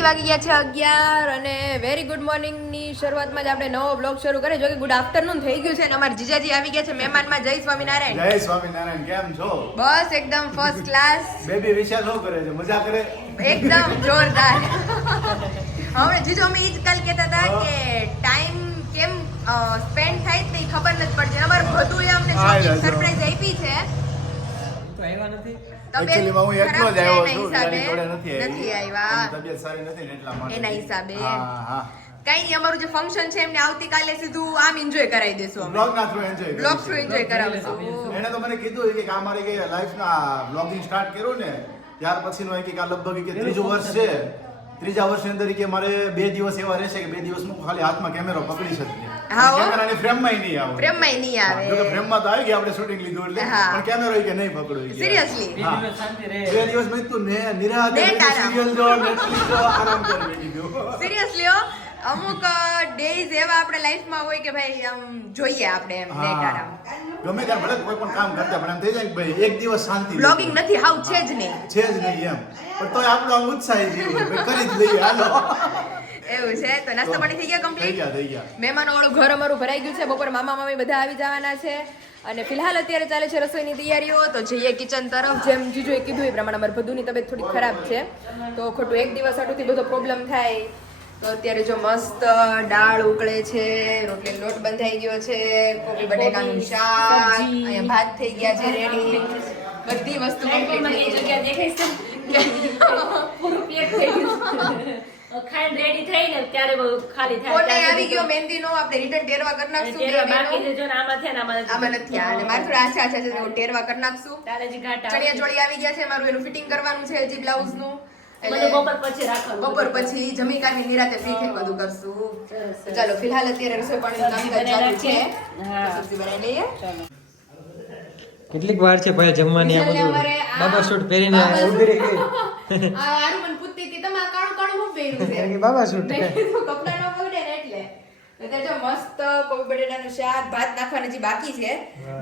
ઘડી વાગી ગયા છે 11 અને વેરી ગુડ મોર્નિંગ ની શરૂઆતમાં જ આપણે નવો બ્લોગ શરૂ કરે. જો કે ગુડ આફ્ટરનૂન થઈ ગયું છે અને અમારા જીજાજી આવી ગયા છે મહેમાનમાં. જય સ્વામિનારાયણ. જય સ્વામિનારાયણ. કેમ છો? બસ એકદમ ફર્સ્ટ ક્લાસ. બેબી વિશાલ શું કરે છે? મજા કરે? એકદમ જોરદાર. હવે જીજો અમે ઈ જ કાલ કહેતા હતા કે ટાઈમ કેમ સ્પેન્ડ થાય જ નહીં ખબર નથી પડતી. અમારે બધું એ અમને સરપ્રાઈઝ આપી છે. તો આવ્યા નથી. એક્ચ્યુઅલી હું એકલો જ આવ્યો છું, હિસાબે જોડે નથી આવ્યા. તબિયત સારી નથી ને એટલા માટે. એના હિસાબે. હા હા. કઈ નહીં, અમારું જે ફંક્શન છે એમને આવતીકાલે સીધું આમ એન્જોય કરાવી દેશું. અમે બ્લોગ ના through enjoy blog through enjoy કરાવશું. એને તો મને કીધું કે અમારે કે લાઈફ ના બ્લોગિંગ સ્ટાર્ટ કર્યું ને ત્યાર પછીનો કે લગભગ કે ત્રીજું વર્ષ છે. ત્રીજા વર્ષની અંદર કે મારે 2 દિવસ એવા રહેશે કે 2 દિવસમાં ખાલી હાથમાં કેમેરો પકડી શકીએ. કેમેરાની ફ્રેમમાં નહીં આવે. ફ્રેમમાં નહીં આવે. જો કે ફ્રેમમાં તો આવી ગયા આપણે શૂટિંગ લીધું એટલે પણ કેમેરો કે નહીં પકડ્યો. સિરિયસલી 2 દિવસ શાંતિ રહે. 2 દિવસ મેં તું ને નિરાતે સિરિયલ જો નેટફ્લિક્સ જો આરામ કરી દીધું. સિરિયસલી અમુક ડેઝ એવા આપણે લાઈફમાં હોય કે ભાઈ આમ જોઈએ આપણે એમ નેટ આરામ. ગમે ત્યારે ભલે કોઈ પણ કામ કરતા પણ એમ થઈ જાય કે ભાઈ એક દિવસ શાંતિ બ્લોગિંગ નથી હાવ છે જ નહીં. છે જ નહીં એમ. પણ તોય આપણો આમ ઉત્સાહી જીવ કરી જ લઈએ હાલો. એવું છે. તો નાસ્તા પાણી થઈ ગયા કમ્પ્લીટ? થઈ ગયા. મહેમાનો વાળું ઘર અમારું ભરાઈ ગયું છે. બપોર મામા મામી બધા આવી જવાના છે અને ફિલહાલ અત્યારે ચાલે છે રસોઈની તૈયારીઓ. તો જઈએ કિચન તરફ. જેમ જીજુએ કીધું એ પ્રમાણે અમારા બધુની તબિયત થોડી ખરાબ છે તો ખોટું એક દિવસ આટુથી બધો પ્રોબ્લેમ થાય. તો અત્યારે જો મસ્ત દાળ ઉકળે છે, રોટલી લોટ બંધાઈ ગયો છે, કોબી બટેકાનું શાક, અહીંયા ભાત થઈ ગયા છે રેડી. બધી વસ્તુ કમ્પ્લીટ થઈ ગઈ છે. પૂરું પેક થઈ ગયું. ખાઈને રેડી થઈને ત્યારે બહુ ખાલી થાય. ફોટો આવી ગયો મહેંદીનો. આપણે રિટર્ન ટેરવા કરી નાખશું. તેરા બાકી છે જો ને આમાં છે ને આમાં નથી આ અને મારે થોડા આછા આછા છે તો ટેરવા કરી નાખશું. તારે જે ઘાટા ચણિયા ચોળી આવી ગયા છે. મારું એનું ફિટિંગ કરવાનું છે હજી બ્લાઉઝ નું. મને બપોર પછી રાખવાનું. બપોર પછી જમી કાઢી નિરાતે ફ્રી થઈને બધું કરશું. તો ચાલો ફિલહાલ અત્યારે રસોઈ પાણીનું કામકાજ ચાલુ છે. સબ્જી બનાવી લઈએ. કેટલીક વાર છે ભાઈ જમવાની આ બધું બાબા શૂટ પહેરીને ઊભી રહી ગઈ. આ આરું મને પૂછતી હતી તમે આ કાળું કાળું હું પહેર્યું છે? કે બાબા શૂટ મેં કીધું કપડાં ન બગડે ને એટલે. અત્યારે જો મસ્ત કોબી બટેટાનું શાક, ભાત નાખવાના હજી બાકી છે,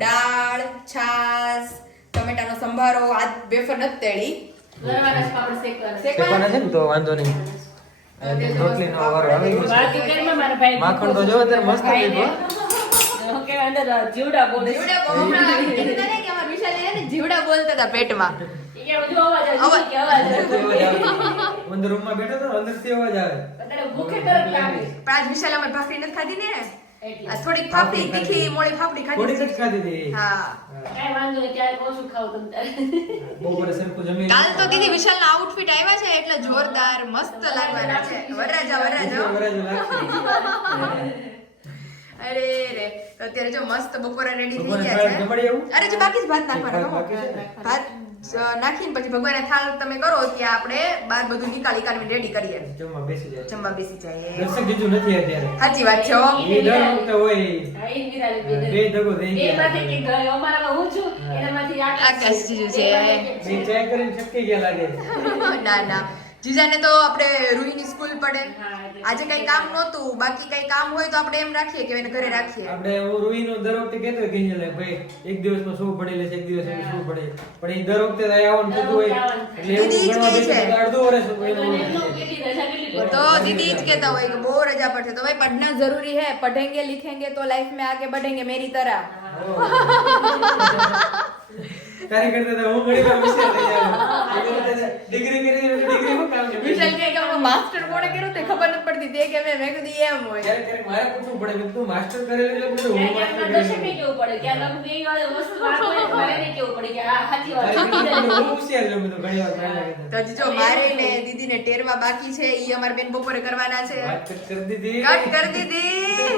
દાળ, છાશ, ટમેટાનો સંભારો. આ વેફર નથી તેડી. ગરવાના જ પાપડ શેકવાના. શેકવાના છે ને તો વાંધો નહીં. રોટલીનો વારો આવી ગયો બાકી છે. ઘરમાં મારા ભાઈ માખણ તો જો અત્યારે મસ્ત થઈ ગયો. કે અંદર જીવડા બોલે. જીવડા બહુ હમણાં આવી કીધું તને કે અમારા વિશાલે હે ને જીવડા બોલતા હતા પેટમાં. એ કે બધું અવાજ આવે કે અવાજ આવે. અંદર રૂમમાં બેઠો તો અંદરથી અવાજ આવે. અત્યારે ભૂખે તરત લાગે. પણ આજ વિશાલે અમે ભાખરી નથી ખાધી ને. એટલે આ થોડીક ફાફડી તીખી મોળી ફાફડી થોડીક ખાધી. જ ખાધી હતી. હા. કાંઈ વાંધો નહીં ક્યારેક ઓછું ખાવ તમ તારે. બપોરે સરખું જમી કાલ તો દીદી વિશાલના આઉટફિટ આવ્યા છે એટલે જોરદાર મસ્ત લાગવાના છે. વરરાજા વરાજો લાગશે. અરે રે તો અત્યારે જો મસ્ત બપોરે રેડી થઈ બપોરે ગયા છે. જમાડી આવું? અરે જો બાકી જ ભાત નાખવાના. બાકી છે ને? ભાત નાખીને પછી ભગવાનને થાળ તમે કરો ત્યાં આપણે બાર બધું નીકાળીને રેડી કરીએ. જમવા બેસી જાય. જમવા બેસી જાય. દર્શક બીજું નથી અત્યારે. સાચી વાત છે હો. એ દર વખતે હોય. હા, એ વિરાલી બેન. બે દગો થઈ એ ગયા. માંથી કે અમારામાં હું છું એનામાંથી આકાશ જીજુ છે. બે ચેક કરીને છટકી ગયા લાગે. ના ના જીજાને તો આપણે રૂહીની સ્કૂલ પડે. આજે કઈ કામ નહોતું, બાકી કઈ કામ હોય તો આપણે એમ રાખીએ કે એને ઘરે રાખીએ. આપણે હું રૂહીનો દર વખતે કહેતો હોય કિંજલ ભાઈ એક દિવસમાં શું પડી લેશે એક દિવસ શું પડે પણ એ દર વખતે આવવાનું થતું હોય એટલે એવું દીદી જ ગણવા કહે છે. બેસીએ તો અડધો વર્ષ એનો મને થઈ એટલું જાય. કેટલી રજા કેટલી तो दीदी જ કહેતા હોય કે બહુ રજા પડશે તો ભાई पढ़ना जरूरी है, पढ़ेंगे लिखेंगे तो लाइफ में आगे बढ़ेंगे मेरी तरह. તારી કરતા તો હું ઘણી વાર હોશિયાર થઈ જાઉં. ડિગ્રી કરી ડિગ્રીમાં કામ છે. વિશાલ કહે કે હું માસ્ટર કોણે કર્યું તે ખબર નથી પડતી તે કે મેં કીધું એમ હોય. ક્યારેક મારે પૂછવું પડે કે તું માસ્ટર કરેલું છે કે હું ક્યાંક માસ્ટર ક્યાંક દર્શકને કેવું પડે કે આ તમે બે વાળી વસ્તુ વાત હોય તો મારે નહીં કેવું પડે કે આ સાચી વાત છે. કરેલું હું હોશિયાર છું મેં તો ઘણી વાર પહેલા કીધું. તો જો મારે ને દીદીને ટેરવા બાકી છે ઈ અમાર બેન બપોરે કરવાના છે. વાત કરી દીધી. કટ કરી દીધી.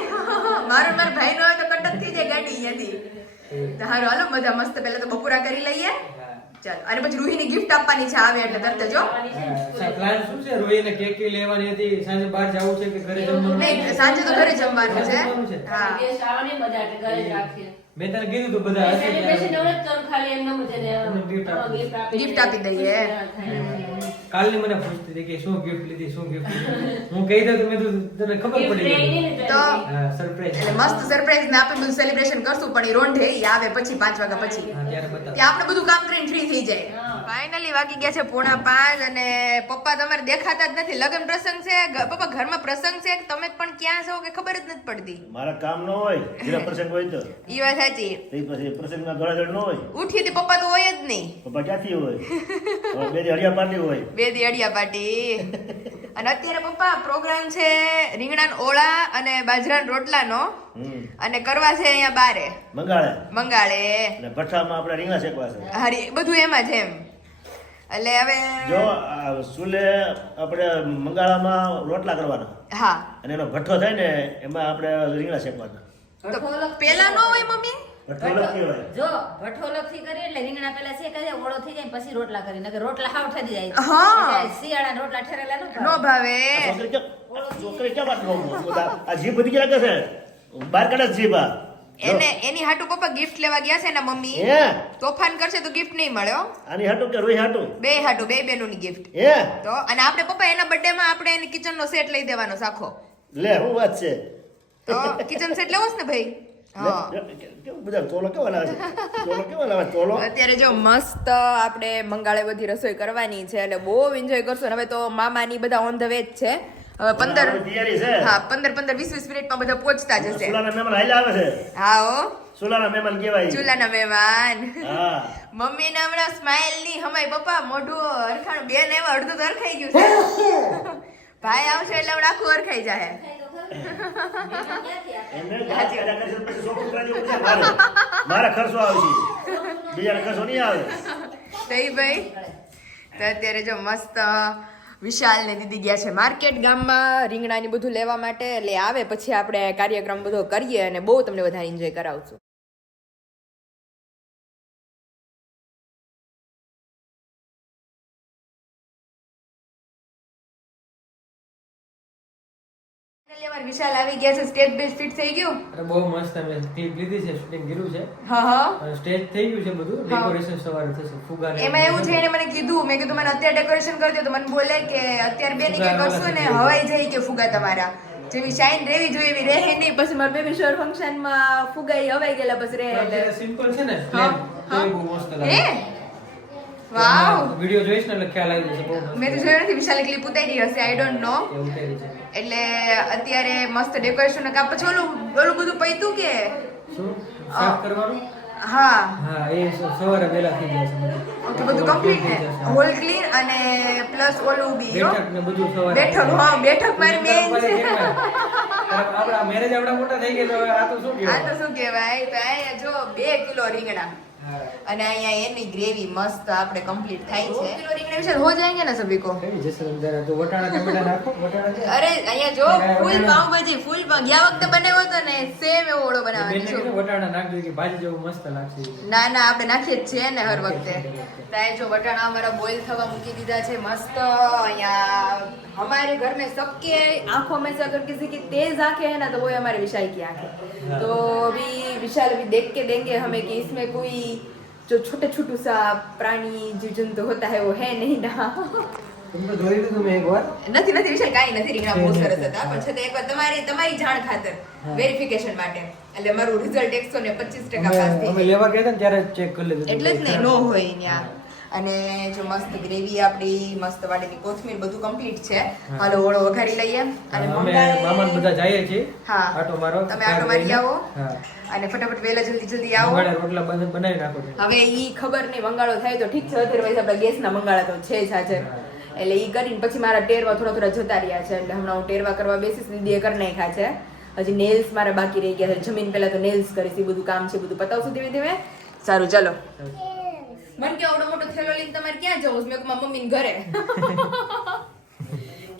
મારો માર ભાઈનો હોય તો કટ જ થઈ જાય ગાડી અહીંયાથી. તો હારું હાલો બધા મસ્ત પહેલા તો બપોરા કરી લઈએ. ચાલો અને પછી રૂહીની ગિફ્ટ આપવાની છે આવે એટલે તરત જો. પ્લાન શું છે રોહીને કેક લેવાની હતી સાંજે બહાર જવું છે કે ઘરે જમવાનું નહીં સાંજે તો ઘરે જમવાનું છે. હા ગેસ આવવાની મજા કે ઘરે જ રાખીએ. મેં તને કીધું તું બધા હશે સેલિબ્રેશન ત્યારે. હવે જ કરું, ખાલી એમને તેને એમને gift આપી. Gift આપી દઈએ. કાલની મને પૂછતી હતી કે શું ગિફ્ટ લીધી શું ગિફ્ટ લીધી. હું કહી દઉં તો મેં કીધું તને ખબર પડી ગઈ. તો હા સરપ્રાઈઝ. એટલે મસ્ત સરપ્રાઈઝ ને આપણે બધું સેલિબ્રેશન કરશું પણ એ રોંઢે ઈ આવે પછી 5 વાગ્યા પછી હા ત્યારે બતાવ. ત્યાં આપણે બધું કામ કરીને ફ્રી થઈ જાય. ફાઇનલી વાગી ગયા છે 4:45 અને પપ્પા તમારે દેખાતા જ નથી. લગ્ન પ્રસંગ છે પપ્પા ઘરમાં પ્રસંગ છે તમે પણ ક્યાં છો કે ખબર જ નથી પડતી. મારા કામ ન હોય જેના પ્રસંગ હોય તો ઈ વાત સાચી. તે પછી પ્રસંગમાં દોડાદોડ ન હોય ઉઠી હતી પપ્પા તો હોય જ નહીં. પપ્પા ક્યાંથી હોય હવે બે દી હળિયા પાડી હોય બે દી અડિયા પાટી. અને અત્યારે પપ્પા પ્રોગ્રામ છે રીંગણાના ઓળા અને બાજરાના રોટલાનો અને કરવા છે અહીંયા બારે મંગાળે મંગાળે અને ભઠ્ઠામાં આપણે રીંગણા શેકવા છે હરી બધું એમાં છે એમ. એટલે હવે જો આ સુલે આપણે મંગાળામાં રોટલા કરવાના હા અને એનો ભઠ્ઠો થાય ને એમાં આપણે રીંગણા શેકવાના. તો પેલા નો હોય મમ્મી. ભઠ્ઠો અલગ કહેવાય. જો ભઠ્ઠો લખી કરી એટલે રીંગણા પેલા શેકાઈ જાય, ઓળો થઈ જાય પછી રોટલા કરી, નકર રોટલા હાવ ઠરી જાય. હા. એટલે શિયાળા રોટલા ઠરેલા ન નો ભાવે. ભાવે. છોકરી કેમ આ જીભ બધી ક્યાં લાગે છે બહાર કાઢે છે જીભ આ. જો. એને એની હાટુ પપ્પા ગિફ્ટ લેવા ગયા છે ને મમ્મી હે તોફાન કરશે તો ગિફ્ટ નહીં મળે હો. આની હાટું કે રોહી હાટું બે હાટુ બે બેનોની ગિફ્ટ. હે તો અને આપણે પપ્પા એના બર્થડે માં આપણે એની કિચન નો સેટ લઈ દેવાનો સાખો. લે હું વાત છે તો કિચન સેટ લેવો છે ને ભાઈ. હા કેવું બધા તોલો કેવા લાવે છે તોલો કેવા લાવે છે? તોલો અત્યારે જો મસ્ત આપણે મંગાળે બધી રસોઈ કરવાની છે એટલે બહુ એન્જોય કરશું. અને હવે તો મામાની બધા ઓન ધ વે જ છે. હવે 15 તૈયારી છે. હા 15 20 મિનિટમાં બધા પહોંચતા જશે. સુલાના મહેમાન હાલ્યા આવે છે હા હો સુલાના મહેમાન કહેવાય. ચૂલાના મહેમાન. હા મમ્મી ને હમણાં સ્માઈલ ની હમાય પપ્પા મોઢું હરખાણું બેન એવા અડધું તો હરખાઈ ગયું છે. ભાઈ આવશે એટલે હવે આખું હરખાઈ જાય. એમને ગાંઠી આડા કરશે પછી સોપું કરાવી દેવું છે મારે. મારા ખર્ચો આવશે બીજાનો ખર્ચો નહીં આવે. સહી ભાઈ. તો અત્યારે જો મસ્ત વિશાલ ને દીદી ગયા છે માર્કેટ ગામમાં રીંગણાની બધું લેવા માટે. એટલે આવે પછી આપણે કાર્યક્રમ બધો કરીએ અને બહુ તમને વધારે એન્જોય કરાવશું. વિશાલ આવી ગયા છે. સ્ટેજ બેઝ ફિટ થઈ ગયું. અરે બહુ મસ્ત અમે ક્લિપ લીધી છે, શૂટિંગ કર્યું છે હા હા. અને સ્ટેજ થઈ ગયું છે બધું. ડેકોરેશન સવારે થશે ફુગા ને એમાં એવું છે એને મને કીધું મેં કીધું મને અત્યારે ડેકોરેશન કરી દો તો મને બોલે કે અત્યારે બેન કે કરશું ને હવાઈ જાય કે ફુગા તમારા જેવી શાઇન રેવી જોઈએ એવી રહે નહીં. પછી મારા બેબી શોર ફંક્શન માં ફુગા હવાઈ ગયેલા પછી રહે એટલે સિમ્પલ છે ને હા, plain, તો એ બહુ મસ્ત હે લાગે. વાવ. વિડિયો જોઈશ ને એટલે ખ્યાલ આવી જશે બહુ મસ્ત. મેં તો જોયું નથી વિશાલે ક્લિપ ઉતારી હશે આઈ ડોન્ટ નો. એવું થઈ છે. એટલે અત્યારે મસ્ત ડેકોરેશન કા પછી ઓલું બધું પૈતું કે શું સાફ કરવાનું? હા હા એ સવારે વહેલા થઈ જશે. ઓકે બધું કમ્પ્લીટ ને હોલ ક્લીન અને પ્લસ ઓલું બી હો. બેઠક ને બધું સવારે બેઠક હા બેઠક મારી મેઇન છે. આપણા મેરેજ આપણા મોટા થઈ ગયા તો હવે આ તો શું આ કહેવાય? તો શું કહેવાય તો અહીંયા જો 2 કિલો રીંગણા હા. અને અહીંયા એની ગ્રેવી મસ્ત આપણે કમ્પ્લીટ થાય છે. કિલો રીંગણા વિશે હો જાયંગે ના સભી કો. કઈ જશે રમજાન? તો વટાણા ટમેટા નાખો. વટાણા છે? અરે અહીંયા જો ફૂલ પાવભાજી ફૂલ ગયા વખતે બનાવ્યો હતો ને સેમ એવો ઓળો બેનને બનાવવાનો કીધું છું. વટાણા નાખજો કે ભાજી જેવું મસ્ત લાગશે. ના ના આપણે નાખીએ જ છીએ ને હર વખતે. ત્યાં જો વટાણા અમારા બોઇલ થવા મૂકી દીધા છે મસ્ત. અહીંયા हमारे घर में सबके आंखों में से अगर किसी की तेज आंखें है ना तो वो हमारे विशाल की आंखें. तो अभी विशाल अभी देख के देंगे हमें कि इसमें कोई जो छोटे छोटू सा प्राणी जीव जंतु होता है वो है नहीं ना. તમે તો જોઈ લીધું મેં એકવાર. નથી નથી વિશાલ કાંઈ નથી. રીંગણા બહુ સરસ હતા પણ છતાં એકવાર તમારી જાણ ખાતર વેરિફિકેશન માટે એટલે મારું રિઝલ્ટ 125% પાસ અમે થઈ લેવા ગયા હતા ને ત્યારે ચેક કરી લીધું. એટલે જ ને નો હોય ત્યાં. અને જો મસ્ત ગ્રેવી આપણી મસ્ત વાળીની કોથમીર બધું કમ્પ્લીટ છે. હાલો ઓળો વઘારી લઈએ અને અમે મામાને બધા જઈએ છીએ. હા આટો મારો. તમે આટો મારી આવો હા. અને ફટાફટ વહેલા જલ્દી આવો. મંગાળે રોટલા બનાવી નાખો છો. હવે ઈ ખબર નહીં મંગાળો થાય તો ઠીક છે. અધરવાઇઝ આપણા ગેસના મંગાળા તો છે જ હાજર. એટલે ઈ કરીને પછી મારા ટેરવા થોડા જતા રહ્યા છે એટલે હમણાં હું ટેરવા કરવા બેસીશ. દીદીએ કરી નાખ્યા છે. હજી નેલ્સ મારા બાકી રહી ગયા છે. જમીન પહેલા તો નેલ્સ કરીશ. એ બધું કામ છે બધું પતાવશું ધીમે ધીમે. સારું ચાલો. મને કે આવડો મોટો થેલો લઈને તમારે ક્યાં જવું છે? મેં કીધું મમ્મી ને ઘરે.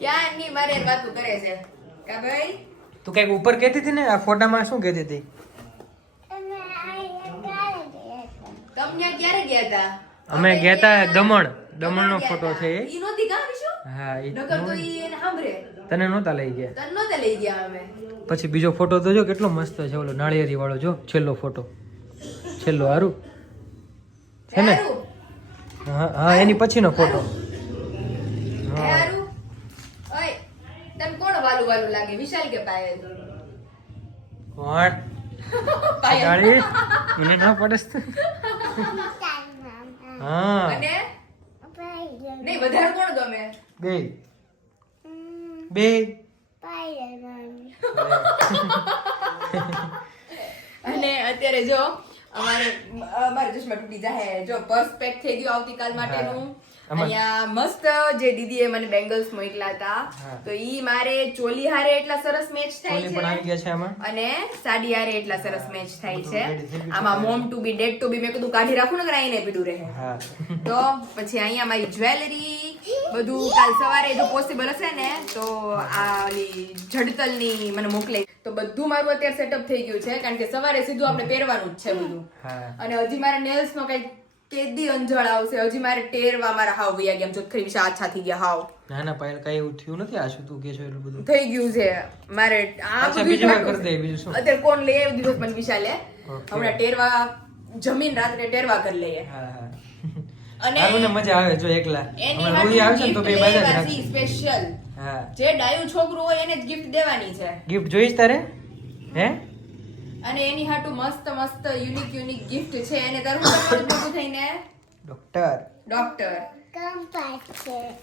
ક્યાં ની મારે વાતું કરે છે કા ભાઈ? તું કઈક ઉપર કહેતી હતી ને આ ફોટામાં શું કહેતી હતી? તમને ક્યારે ગયા હતા? અમે ગયા હતા દમણ. દમણનો ફોટો છે એ. ઈ નોતી કાં વિશુ? હા એ નકર તો ઈ એને સાંભળે. તને નહોતા લઈ ગયા. તન નોતા લઈ ગયા અમે. પછી બીજો ફોટો તો જો કેટલો મસ્ત છે ઓલો નાળિયેરી વાળો. જો છેલ્લો ફોટો છેલ્લો હારું છે ને હારું? હા હા એની પછીનો ફોટો હે હારું? ઓય, તને કોણ વાલું વાલું લાગે, વિશાલ કે પાયલ? કોણ પાયલ. ગાડી મને ના પડે છે. હા અને નહીં, વધારે કોણ ગમે? બે બે અને અત્યારે જો અમારે ચશ્મા તૂટી જાય, જો પર્સ પેક થઈ ગયું આવતીકાલ માટેનું. અહીંયા મસ્ત જે દીદીએ મને બેંગલ્સ મોકલા હતા, તો ઈ મારે ચોલી હારે એટલા સરસ મેચ થાય ચોલી પણ આવી છે ગયા છે આમાં અને સાડી હારે એટલા સરસ મેચ થાય છે. આમાં મોમ ટુ બી ડેડ ટુ બી મેં કીધું કાઢી રાખું ને કે આઈને પીડું રહે. હા તો પછી અહીંયા મારી જ્વેલરી બધું કાલ સવારે જો પોસિબલ હશે ને તો આ ઓલી જડતલની મને મોકલે, તો બધું મારું અત્યારે સેટઅપ થઈ ગયું છે, કારણ કે સવારે સીધું આપણે પહેરવાનું જ છે બધું. હા અને હજી મારા નેલ્સ નો કઈ કેદી અંજળ આવશે, હજી મારે ટેરવા મારા હાવ વયા ગયા, જો ખરી વિશે આછા થઈ ગયા હાવ ના ના પાયલ કઈ એવું થયું નથી. આ શું તું કે છો એટલું બધું થઈ ગયું છે મારે. આ અચ્છા, બધું બીજી વાર બાકી કરી દે, બીજું શું? અત્યારે કોણ લઈ આવ્યું દિવસ મને વિશાલે, Okay. હમણાં ટેરવા જમીન રાત્રે ટેરવા કરી લઈએ. હા હા અને હારું ને મજા આવે જો એકલા એની હમણાં રૂહી આવશે ને તો બે બાજુ માટે સ્પેશિયલ હા જે ડાયું છોકરું હોય એને જ ગિફ્ટ દેવાની છે. ગિફ્ટ જોઈશ તારે હે અને એની હાટુ મસ્ત મસ્ત યુનિક ગિફ્ટ છે. એને તારું શું કરવાનું ભેગું થઈને? ડોક્ટર ડોક્ટર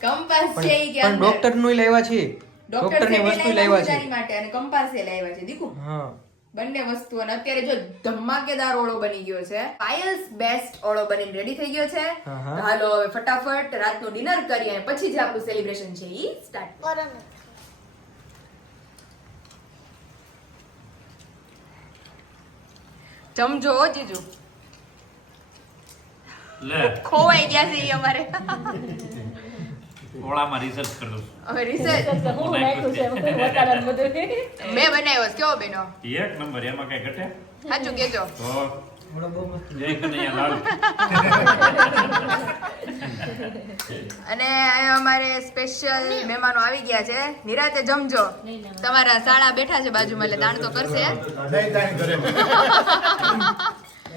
કંપાસ છે ઈ કે પણ અંદર. ડોક્ટર નું લેવા છે ડોક્ટર ડોક્ટર ની વસ્તુ લેવા છે માટે અને કંપાસ એ લાવ્યા છે દીકુ. હા બંને વસ્તુ. અને અત્યારે જો ધમાકેદાર ઓળો બની ગયો છે, પાયલ્સ બેસ્ટ ઓળો બનીને રેડી થઈ ગયો છે. હા, હા. તો હાલો હવે ફટાફટ રાતનું ડિનર કરીએ અને પછી જે આપણું સેલિબ્રેશન છે ઈ સ્ટાર્ટ. જમજો હો જીજુ, લે ખોવાઈ ગયા છે ઈ અમારે. ઓળામાં રિસર્ચ કર દઉં હવે રિસર્ચ હું નાખ્યું છે વટાણા ને બધું. મેં બનાવ્યો છે. કેવો બેનો? એક નંબર એમાં કઈ ઘટે સાચું કેજો. તો ઓળો બહુ મસ્ત જય કનૈયા લાલ. અને અહીંયા અમારે સ્પેશિયલ મહેમાનો આવી ગયા છે. નિરાતે જમજો. તમારા સાળા બેઠા છે બાજુમાં, એટલે દાણ તો કરશે. નહીં થાય ઘરે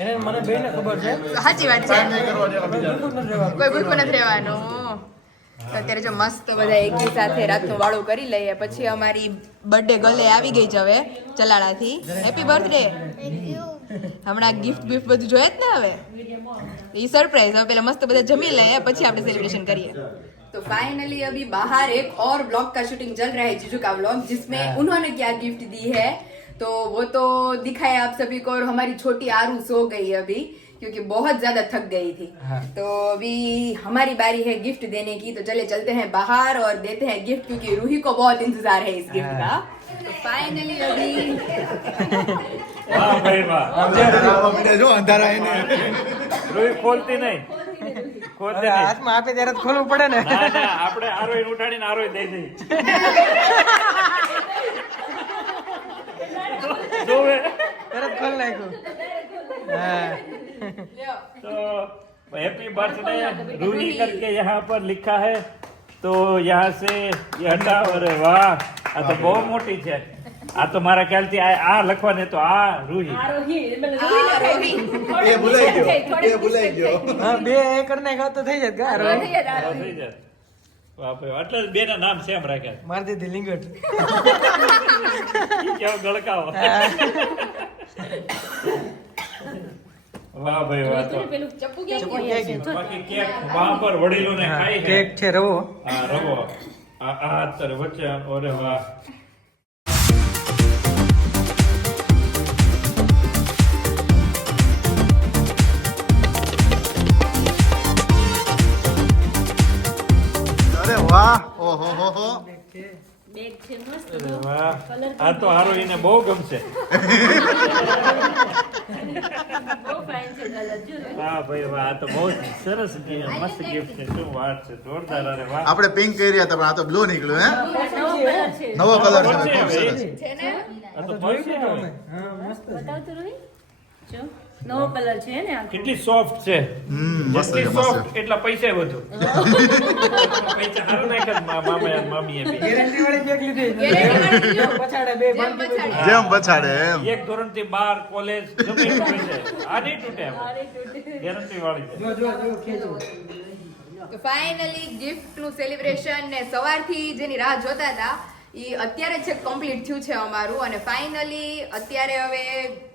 એને મને બેને ખબર છે સાચી વાત છે, નહીં કરવા દેવા બીજા. ભૂખ્યું નથી રહેવાનું. કોઈ ભૂખું નથી રહેવાનું. તો અત્યારે જો મસ્ત બધા એકી સાથે રાતનું વાળું કરી લઈએ. પછી અમારી બર્થડે ગલે આવી ગઈ છે હવે ચલાળાથી. Happy birthday. હમણાં ગિફ્ટ બિફ્ટ બધું જોઈએ જ ને હવે, ये सरप्राइज है. पहले मस्त બધા જમી લે પછી આપણે सेलिब्रेशन करिए. तो फाइनली अभी बाहर एक और ब्लॉग का शूटिंग चल रहा है, जीजू का ब्लॉग, जिसमें उन्होंने क्या गिफ्ट दी है तो वो तो दिखाया आप सभी को. और हमारी छोटी आरू सो गई अभी क्योंकि बहुत ज्यादा थक गई थी. तो अभी हमारी बारी है गिफ्ट देने की. तो चले चलते हैं बाहर और देते हैं गिफ्ट, क्योंकि रूही को बहुत इंतजार है इस गिफ्ट का. तो फाइनली अभी વાહ ભાઈ વાહ. અંધારા પડે જો અંધારા એને રૂઈ ખોલતી નહીં ખોલતી નહીં. હાથમાં આપે ત્યારે જ ખોલવું પડે ને ના ના આપણે આરોય ઉઠાડીને આરોય દઈ દઈ જોવે તરત ખોલ નાખ્યું હા तो हैप्पी बर्थडे रूही करके यहाँ पर लिखा है, तो यहाँ से ये हटा. अरे वाह, આ તો બહુ મોટી છે. આ તો મારા ખ્યાલથી આ લખવાને તો આ રૂહી. આરોહી, એટલે રોહી ના રોહી. ખાઈ. એ ભૂલાઈ ગયો થોડીક એ ભૂલાઈ ગયો હા બે એકર ને ખાવ તો થઈ જાય ગાર આ થઈ જાય. વાહ ભાઈ, એટલે જ બેના નામ સેમ રાખ્યા. માર દીધી લિંગટ ઈ કેવો ગળકાવો. વાહ ભાઈ વાહ. તો પેલું ચપ્પુ ક્યાં ચપ્પુ ગયું? ક્યાં ગયું? બાકી કેક વહાં પર વડીલોને ખાઈ છે. કેક છે રવો હા રવો આ અત્યારે વચ્ચે. ઓરે વાહ. અરે વાહ ઓહો હો હો બેગ છે મસ્ત. અરે વાહ, આ તો હારો એને બહુ ગમશે. બહુ fine છે colour, જો. વાહ ભાઈ વાહ, આ તો બહુ જ સરસ મસ્ત ગિફ્ટ છે. શું વાત છે, જોરદાર. અરે વાહ. આપણે પિંક કરી રહ્યા હતા પણ આ તો બ્લુ નીકળ્યું હે નવો colour છે. નવો કલર છે છે ખૂબ ભાઈ. સરસ છે ને? આ તો પડશે ને હવે. હા મસ્ત છે. બતાવ તો રોહી. જો. નવો કલર છે ને આ કેટલી સોફ્ટ છે મસ્ત જેટલી છે, મસ્ત સોફ્ટ એટલા પૈસા વધુ પૈસા હારું નાખ્યા મામા અને મામીએ બી. ગેરંટી વાળી બેગ લીધી Guarantee વાળી લીધી. પછાડે બે જેમ બાંધી પછાડે. બધું. જેમ પછાડે એમ. એક ધોરણથી 12 કોલેજ ગમે એટલું પૈસા આ નહીં તૂટે ગેરંટી વાળી છે. જો ખેંચો તો ફાઇનલી ગિફ્ટ નું સેલિબ્રેશન ને સવારથી જેની રાહ જોતા હતા એ અત્યારે છે કમ્પ્લીટ થયું છે અમારું અને ફાઇનલી અત્યારે હવે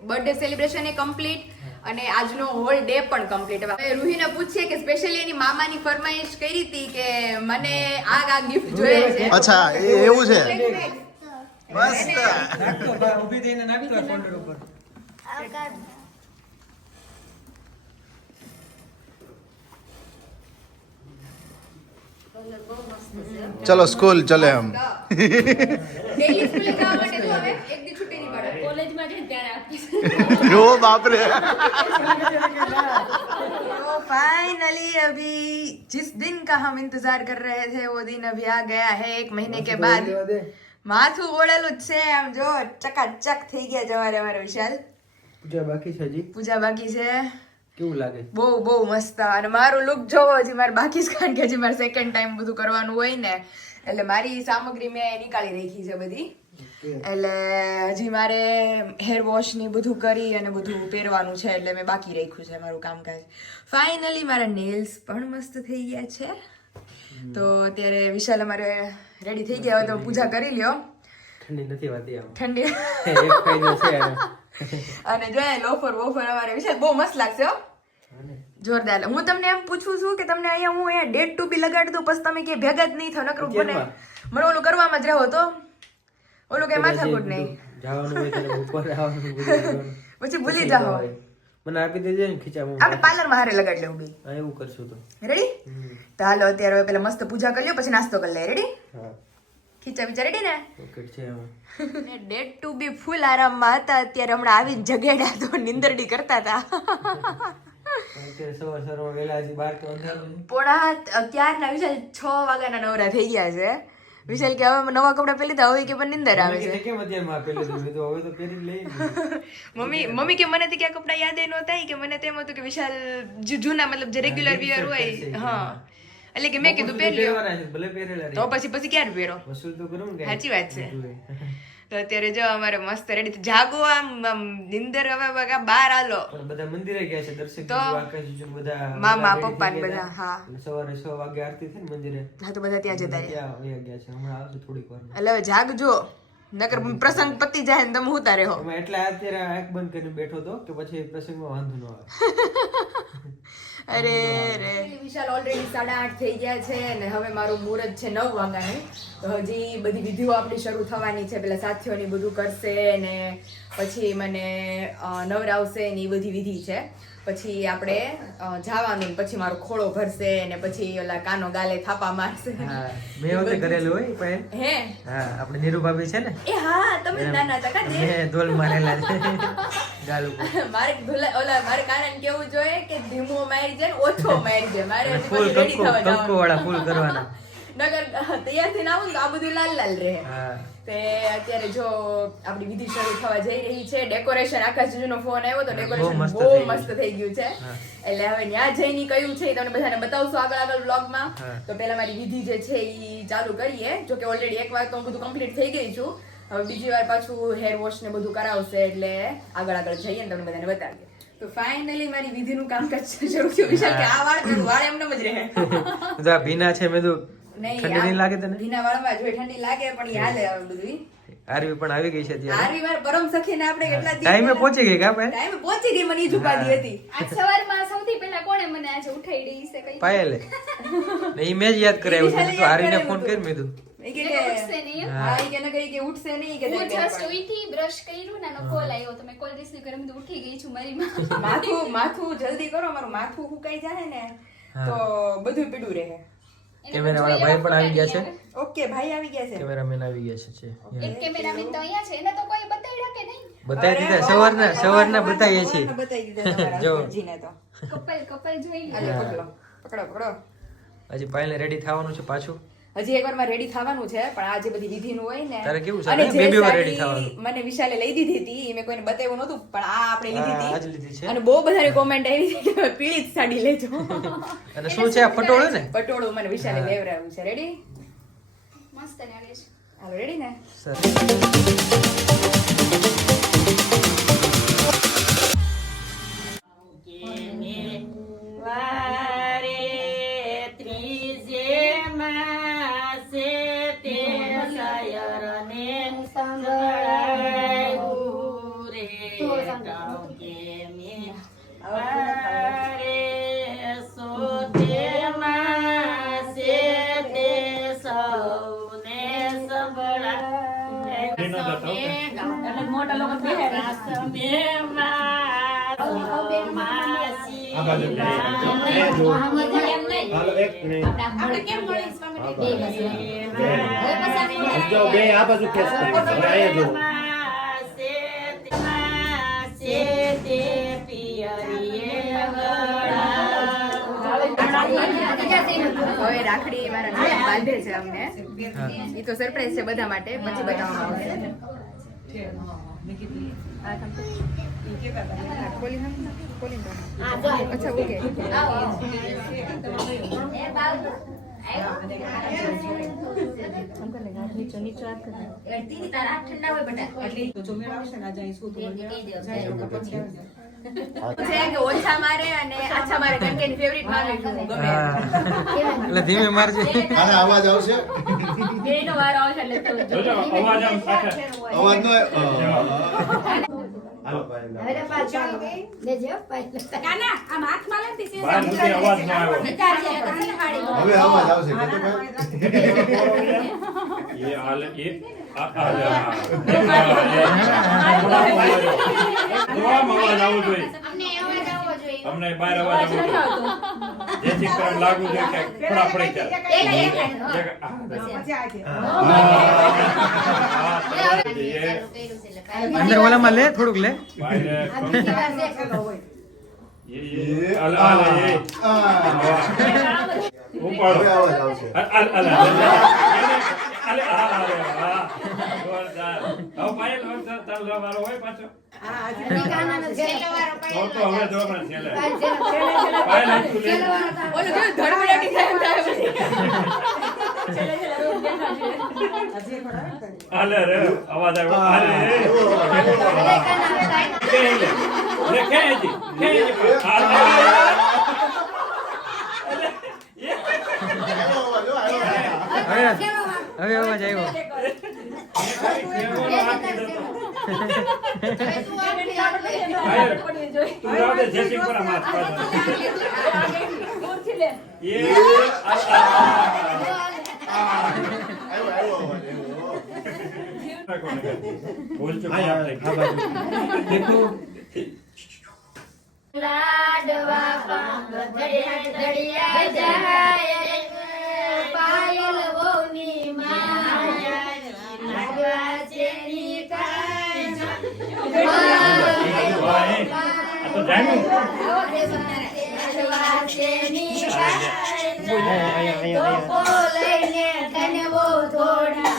બર્થડે સેલિબ્રેશન એ કમ્પ્લીટ અને આજનો હોલ ડે પણ કમ્પ્લીટ. હવે રૂહીને પૂછીએ કે સ્પેશિયલી એની મામાની ફરમાઈશ કરી હતી કે મને આ ગિફ્ટ જોઈએ છે. અચ્છા એવું છે મસ્ત. નાખતો બા, ઊભી થઈને નાખતો શોલ્ડર ઉપર. ચલો સ્કૂલ ચલે એમ. ડેઈલી સ્કૂલે જવા માટે જો હવે એક દી છૂટી નહીં પડે. કોલેજમાં જઈને ત્યારે આપીશ જો બાપરે. तो फाइनली अभी जिस दिन का हम इंतजार कर रहे थे वो दिन अभी आ गया है 1 महीने के बाद. લેવા દે. માથું ઓળેલું જ છે આમ જો ચકાચક થઈ ગયા જવારે અમારે વિશાલ. પૂજા બાકી છે હજી. પૂજા બાકી છે. કેવું લાગે? બહુ બહુ મસ્ત અને મારું લુક જોવો હજી મારે બાકી છે કારણ કે હજી મારે સેકન્ડ ટાઈમ બધું કરવાનું હોય ને એટલે મારી સામગ્રી મેં નીકાળી રાખી છે બધી એટલે હજી મારે હેર વોશ ની બધું કરી અને બધું પહેરવાનું છે એટલે મેં બાકી રાખ્યું છે મારું કામકાજ. ફાઇનલી મારા નેલ્સ પણ મસ્ત થઈ ગયા છે તો અત્યારે વિશાલ અમારે રેડી થઈ ગયા હોય તો પૂજા કરી લ્યો. ઠંડી નથી વાતી આમ. ઠંડી એક ફાયદો છે આનો. અને જો લોફર વોફર અમારે વિશાલ બહુ મસ્ત લાગશે હો. જોરદાર. હું તમને એમ પૂછું છું કે તમને અહીંયા હું અહીંયા ડેટ ટુ બી લગાડી દઉં પછી તમે કે ભેગા જ નહીં થાવ નકરું બને કેમાં? મને ઓલું કરવામાં જ રહો તો ઓલું કઈ માથાકૂટ નહીં જવાનું હોય ત્યારે ઉપર આવવાનું બધું કરવાનું. પછી ભૂલી જાઓ. મને આપી દેજે ને ખીચામાં. આપણે પાર્લરમાં હારે લગાડી લેવું બી. હા એવું કરશું તો. રેડી? તો હાલો અત્યારે હવે પેલા મસ્ત પૂજા કરી લ્યો પછી નાસ્તો કરી લે. રેડી? હા ખીચા બીચા રેડી ને? પોકેટ છે આમાં. ડેટ ટુ બી ફૂલ આરામમાં હતા અત્યારે હમણાં આવીને જગેડા તો નિંદરડી કરતા હતા. અત્યારે સવારમાં વહેલા હજી 12 કે અંધારું છે. પોણા ક્યારના વિશાલ 6 વાગ્યાના નવરા થઈ ગયા છે. વિશાલ કે હવે નવા કપડા પહેરી લીધા હવે કે પણ નિંદર આવે મને છે. કે કેમ અત્યારે માં આપેલું હતું? મેં તો હવે તો પહેરી જ લઈ લીધું. મમ્મી કે મને તો ક્યાં કપડા યાદ ય નહોતા કે મને તેમ હતું કે વિશાલ જૂના મતલબ જે રેગ્યુલર વિયર હોય હા એટલે કે મેં કીધું પહેરી લ્યો પહેરવાના છે, ભલે પહેરેલા રહે. તો પછી ક્યારે પહેરો. વસૂલ તો કરું ને સાચી વાત છે. જોડે. તો અત્યારે જો અમારે મસ્ત રેડી જાગો આમ નિંદર હવે બગા બહાર આલો પણ બધા મંદિરે ગયા છે દર્શક તો આકાશ જીજુ બધા મામા, ready પપ્પા ને થઈ ગયા બધા, હા. હતા. સવારે 6 વાગે આરતી થઈ ને મંદિરે હા તો બધા ત્યાં જતા રહ્યા ત્યાં વયા ગયા છે હમણાં આવશે થોડીક વાર એટલે હવે જાગજો નકર પ્રસંગ પતી જાય ને તમે ઉતા રહો. એમાં એટલે અત્યારે આંખ બંધ કરીને બેઠો તો કે પછી પ્રસંગમાં વાંધો ન આવે. અરે રે વિશાલ ઓલરેડી 8:30 થઈ ગયા છે ને હવે મારું મુહૂર્ત છે 9 વાગ્યાનું તો હજી બધી વિધિઓ આપણી શરૂ થવાની છે પેલા સાથીઓની બધું કરશે ને પછી મને નવરાવશે ને એ બધી વિધિ છે પછી આપણે જવાનું ને પછી મારો ખોળો ભરશે ને પછી ઓલા કાનો ગાલે થાપા મારશે. હા મેં હોતે કરેલું હોય પણ હે હા આપણે નીરુ ભાભી છે ને એ હા તમે નાના હતા કા મેં ધોલ મારેલા છે ગાલ ઉપર. મારે મારે કારણ કેવું જોઈએ કે ધીમો મારી જાય ને ઓછો મારી જાય મારે ફૂલ પછી ready થવા કંકુ જવાનું. વાળા ફૂલ કરવાના. નગર તૈયાર થઈને આવું ને તો આ બધું લાલ લાલ રહે. હા તે અત્યારે જો આપણી વિધિ શરૂ થવા જઈ રહી છે ડેકોરેશન આકાશ જીજુનો ફોન આવ્યો તો ડેકોરેશન મસ્ત બહુ થઈ ગયું. મસ્ત થઈ ગયું છે હા. એટલે હવે ત્યાં જઈને કયું છે એ તમને બધાને બતાવશું આગળ વ્લોગમાં. હા. તો પહેલા મારી વિધિ જે છે એ ચાલુ કરીએ જો કે ઓલરેડી એક વાર તો હું બધું કમ્પ્લીટ થઈ ગઈ છું હવે બીજી વાર પાછું હેર વોશ ને બધું કરાવશે એટલે આગળ જઈએ ને તમને બધાને બતાવીએ. તો ફાઇનલી મારી વિધિનું કામકાજ શરૂ થયું વિશાલ કે આ વાળ એમને જ રહે તો આ ભીના છે મેં તો નહીં ઠંડી નહીં લાગે તને? ભીના વાળમાં જોઈએ ઠંડી લાગે પણ ઈ હાલે હવે બધું. આરવી પણ આવી ગઈ છે અત્યારે. આરવી મારા પરમ સખીને આપણે કેટલા દિવસ ટાઈમે પહોંચી ગઈ કા ભાઈ? ટાઈમે પહોંચી ગઈ મને ઈ જ ઉપાધિ હતી. આજ સવારમાં સૌથી પહેલા કોણે મને આજે ઉઠાડી છે કઈ પાયલે ને ઈ મેં જ યાદ કરાવ્યું મેં તો આરવીને ફોન કરી મેં કીધું ઈ કે એને ઉઠશે નહીં એમ? હા ઈ કે ન કહી કે ઉઠશે નહીં કે હું તને જસ્ટ ઉઠી બ્રશ કર્યું ને એનો કોલ આવ્યો તો મેં કોલ રિસીવ કર્યો મેં કીધું ઉઠી ગઈ છું મારી માં માથું જલ્દી કરો મારું માથું સુકાઈ જાય ને તો બધું પીડું રહે. કેમેરા વાળા ભાઈ પણ આવી ગયા છે. ઓકે ભાઈ આવી ગયા છે. કેમેરામેન આવી ગયા છે. એક કેમેરામેન તો અહીંયા છે એને તો કોઈ બતાવ્યા કે નહીં બતાવી દીધા સવારના બતાવીએ છીએ. બતાવી દીધા તમારા જો. હસબન્ડજીને તો. કપલ જોઈ લે અરે પકડો પકડો પકડો. હજી પાયલે રેડી થવાનું છે પાછું. હજી એકવાર માં રેડી થવાનું છે, પણ આ જે બધી વિધિનું હોય ને તારે કેવું છે? અને જે બે વાર સાડી ready થવાનું. મને વિશાલે લઈ દીધી હતી, મેં કોઈને બતાવ્યું નહોતું, પણ આ આપણે લીધી આ જ હતી લીધી છે. અને બહુ બધાની કોમેન્ટ આવી છે કે પીળી જ સાડી લેજો. અને શું છે આ પટોળું ને? પટોળું મને વિશાલે લેવડાવ્યું છે. રેડી? મસ્ત લાગે છે. હાલો રેડી ને? સરસ. વારે ત્રીજે માસે તે સાયરને સંભળાયું રે ટકે મે વારે સોતે માસે તે સૌને સંભળાયું. મોટા લોકો માસી આ બાજુ લે. હાલો એક મિનિટ. આપણે કેમ મળી સ્વામી? બે બાજુ. જો બે આ બાજુ ખેંચ કરી. હવે અહીંયા જો. હવે રાખડી મારા નણંદ બાંધે છે અમને. એ તો સરપ્રાઈઝ છે બધા માટે, પછી બતાવવામાં આવશે. ખોલી નાખ. ખોલી નાખ. અચ્છા ઓકે. છે કે ઓછા મારે અને આછા મારે, કારણ કે એની ફેવરિટ મારે છું હું, ગમે હા. એટલે ધીમે મારજે. આને અવાજ આવશે? બેયનો વારો આવશે એટલે તો જોજો, અવાજ આમ સાથે. અવાજ નો હાલો ભાઈ. કાના આમ હાથમાં લેતી છે. બહાર સુધી અવાજ ન આવ્યો. હવે અવાજ આવશે કે તો ભાઈ ये आले ये आले અવાજ આવવો જોઈએ. અમને અવાજ આવવો જોઈએ. તમને બહાર અવાજ આવવો જોઈએ. જેથી કરીને લાગુ જોઈએ કે થોડા પડી જાય. અંદર ઓલામાં લે, થોડુંક લે. ઉપાડો. હવે અવાજ આવશે. ઓલું કેવું ધડપડાટી થાય એમ થાય પછી. અવાજ હવે અવાજ આવ્યો. બોલ ચુપ. દેખો લાડવા પાંગ ધડિયા જાય રે, પાયલ વહુની માયા, લાડવા ચેરી કાંઈ તો જાણ્યું. લાડવા ચેરી કાંઈ ધોકો લઈને તને બહુ થોડી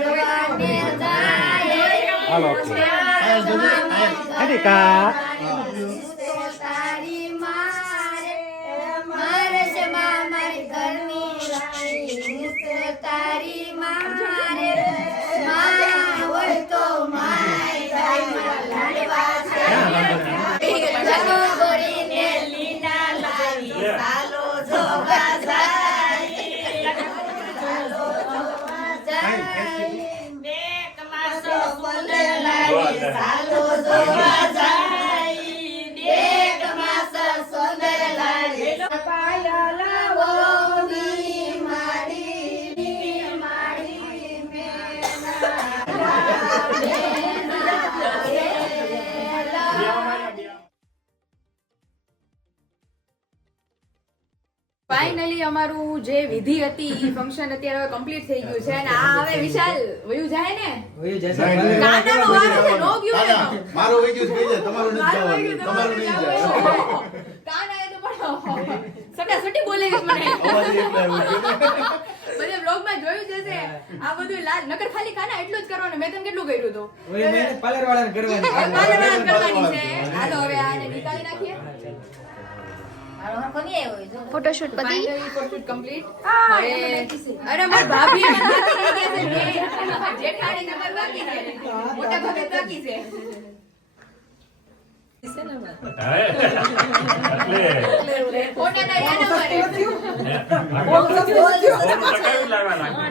જોવાને જાય રે. તારી મારે મારે છે મારી ઘરની રાણી, તારી મારે માં હોય તો માય થાય લાડવા છે જગો ગોરીને લીલા લાવી, ચાલો જોવા જાય, ચાલો જોવા જાય, બેકમાં સો સુંદર લાવી, ચાલો જોવા જાય, બેકમાં સો સુંદર લાવી, પાયલ વહુની માડી ફાઇનલી અમારું જે વિધિ હતી ઈ ફંક્શન અત્યારે કમ્પ્લીટ થઈ ગયું છે અને આ હવે વિશાલ વયું જાય ને વયું જશે. કાનાનો વારો છે નો ગયો ને તો. મારો વૈદ્યુત કહી દે, તમારું નથી મારો જવાનું, વયું તમારું નહીં જાય. કાના એ તો પણ સટા સટી બોલે મને અવાજ એટલે આવ્યો છે. બધે બધું લાલ નકર ખાલી ખાના એટલું જ કરવાનું. મેં તને કેટલું કર્યું હતું. ઓય મહેનત પાર્લર વાળાને કરવાની. પાર્લર કરવાની છે. હાલો હવે આને નીકાળી નાખીએ. મારો હરખો નહીં આવ્યો હોય, જો. ફોટોશૂટ પતિ Finally photoshoot complete. હવે અરે મારી ભાભી જેઠાણી નંબર બાકી છે. મોટા ભાભી બાકી છે. એટલે ફોટાના યાદ અમારે. ટકાવી લાવવા લાગે.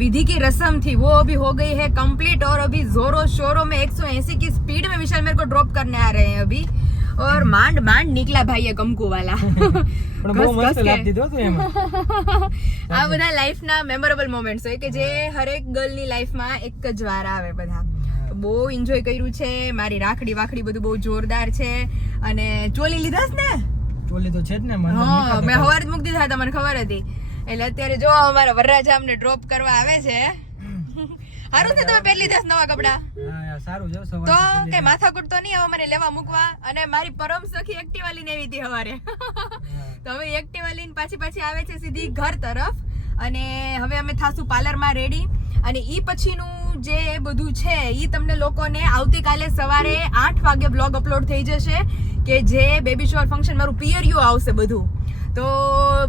विधि की रस्म थी वो अभी हो गई है कंप्लीट और अभी जोरों शोरों में 180 की स्पीड में विशाल मेरे को ड्रॉप करने आ रहे हैं अभी और માંડ માંડ નીકળ્યા ભાઈ એ કંકુ વાલા પણ બહુ મસ્ત લાગતી હતો એમાં આ બધા લાઈફના મેમોરેબલ મોમેન્ટ્સ હોય કે જે હરેક ગર્લની લાઈફમાં એક જ વાર આવે બધા બહુ એન્જોય કર્યું છે મારી રાખડી વાખડી બધું બહુ જોરદાર છે અને ચોલી લીધાસ ને ચોલી તો છે જ ને મને હા મેં હવારે જ મૂકી દીધા હતા મને ખબર હતી એટલે અત્યારે જો અમારા વરરાજા અમને ડ્રોપ કરવા આવે છે સારું છે તમે પહેલી દસ નવા કપડા હા સારું છે સવારે તો કઈ માથાકૂટ તો નહીં હવે મને લેવા મૂકવા અને મારી પરમ સખી એક્ટિવા લઈને આવી હતી હવારે તો હવે એક્ટિવા લઈને પાછી આવે છે સીધી ઘર તરફ અને હવે અમે થાશું પાર્લરમાં રેડી અને ઈ પછીનું આવવાનું જે બધું છે એ તમને લોકોને આવતીકાલે સવારે 8 વાગે બ્લોગ અપલોડ થઈ જશે કે જે બેબી શોર ફંક્શન મારું પિયરિયું આવશે બધું. તો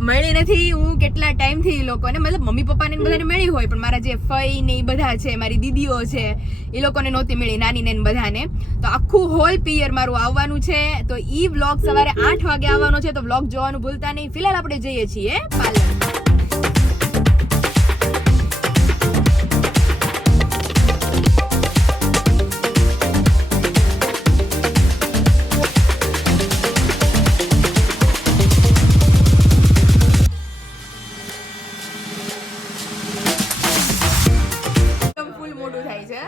મળી નથી હું કેટલા ટાઈમથી એ લોકોને, મતલબ મમ્મી પપ્પાને બધાને મળી હોય પણ મારા જે ફઈ ને એ બધા છે, મારી દીદીઓ છે, એ લોકોને નહોતી મળી, નાની ને બધાને. તો આખું હોલ પિયર મારું આવવાનું છે. તો ઈ વ્લોગ સવારે 8 વાગે આવવાનો છે, તો વ્લોગ જોવાનું ભૂલતા નહીં. ફિલહાલ આપણે જઈએ છીએ પાર્લર. ફૂલ મોટું થાય છે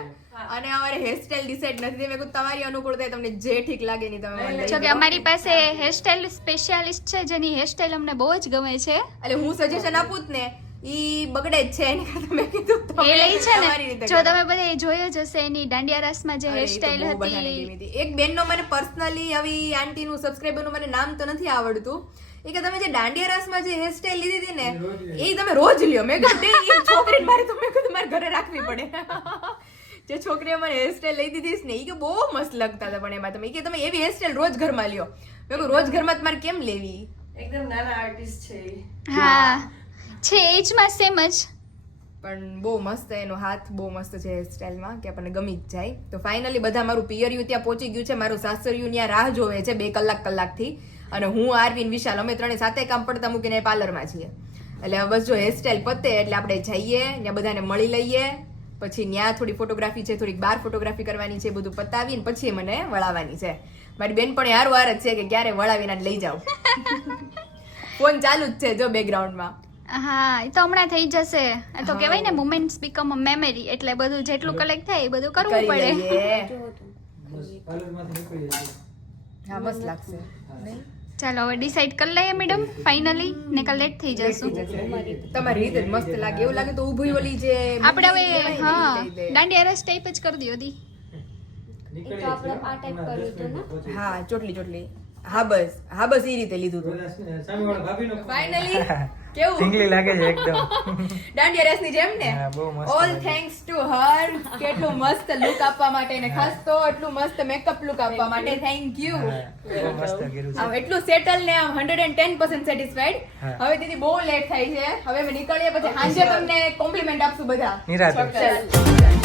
અને અમારે હેરસ્ટાઈલ ડિસાઈડ નથી. મેં કીધું તમારી અનુકૂળતા તમને જે ઠીક લાગે ને તમે મને લઈ જો કે જાઓ. અમારી પાસે હેરસ્ટાઈલ સ્પેશિયાલિસ્ટ છે જેની હેરસ્ટાઈલ અમને બહુ જ ગમે છે. એટલે હું સજેશન આપું જ ને ઈ બગડે જ છે એની કરતા મેં કીધું તમે એ લઈ છે તમારી ને, રીતે જો કરો. તમે બધા જોયો જ હશે એની દાંડિયા રાસમાં જે અરે, ઈ તો હેરસ્ટાઈલ બહુ બધાને હતી. ગમી હતી. એક બેનનો મને પર્સનલી આવી આંટીનું સબસ્ક્રાઇબરનું મને નામ તો નથી આવડતું. એ કે તમે જે દાંડિયા રાસમાં જે હેરસ્ટાઈલ લીધી હતી ને એ તમે રોજ લ્યો. મેં કીધું "બેન, ઈ છોકરીને મારી તો મેં કીધું મારે ઘરે રાખવી પડે." જે છોકરીએ મને હેરસ્ટાઈલ લઈ દીધી ને એ કે બહુ મસ્ત લાગતા હતા પણ એમાં તમે ઈ કે તમે એવી હેરસ્ટાઈલ રોજ ઘરમાં લ્યો. મેં કીધું રોજ ઘરમાં તમારે કેમ લેવી? એકદમ નાના આર્ટિસ્ટ છે ઈ. હા છે એજમાં સેમ જ. પણ બહુ મસ્ત, એનો હાથ બહુ મસ્ત છે હેરસ્ટાઈલમાં કે આપણને ગમી જ જાય. તો ફાઇનલી બધા મારું પિયરિયું ત્યાં પહોંચી ગયું છે, મારું સાસરિયું ત્યાં રાહ જોવે છે 2 કલાકથી. અને હું આરવીન વિશાલ અમે ત્રણે સાથે કામ પડતા મૂકીને પાર્લરમાં છીએ. એટલે હવે બસ જો હેરસ્ટાઈલ પતે એટલે આપણે જઈએ ત્યાં બધાને મળી લઈએ. પછી ત્યાં થોડી ફોટોગ્રાફી છે, થોડીક બહાર ફોટોગ્રાફી કરવાની છે, બધું પતાવીને પછી મને વળાવવાની છે. મારી બેન પણ હારું હાર જ છે કે ક્યારે વળાવીને લઈ જાવ. ફોન ચાલુ જ છે જો બેકગ્રાઉન્ડમાં. હા એ તો હમણાં થઈ જશે. આ તો કહેવાય ને મોમેન્ટ્સ બીકમ અ મેમરી, એટલે બધું જેટલું કલેક્ટ થાય એ બધું કરવું કરી પડે. લઈએ. બસ પાર્લરમાંથી નીકળી જઈએ. હા મસ્ત લાગશે. ચાલો હવે ડિસાઈડ કરી લઈએ મેડમ ફાઇનલી, ને કાલ લેટ થઈ જશું. તમારી રીતે જ મસ્ત લાગે. એવું લાગે તો ઊભી ઓલી જે આપણે હવે કહેવાય ને ઈ હા લઈ દે. દાંડિયા રસ ટાઈપ જ કરી દો દી. નીકળી તો આપણે આ type કર્યું હતું ને? જઈએ. હા ચોટલી. હા બસ ઈ રીતે લીધું હતું. સામેવાળા ભાભીનો ફાઇનલી કેવું ઢીંગલી લાગે છે એકદમ. દાંડિયા રેસની જેમ ને હા, બહુ મસ્ત ઓલ લાગે. Thanks to her. કેટલું મસ્ત લુક આપવા માટે ને ખાસ તો એટલું મસ્ત મેકઅપ લુક આપવા માટે થેન્ક યુ. બહુ મસ્ત કર્યું છે. આમ એટલું સેટલ ને આમ 110% સેટિસ્ફાઈડ. હા. હવે દીદી બહુ લેટ થાય છે. હવે અમે નીકળીએ પછી સાંજે તમને કોમ્પ્લિમેન્ટ આપશું બધા. નિરાંતે. ચાલ.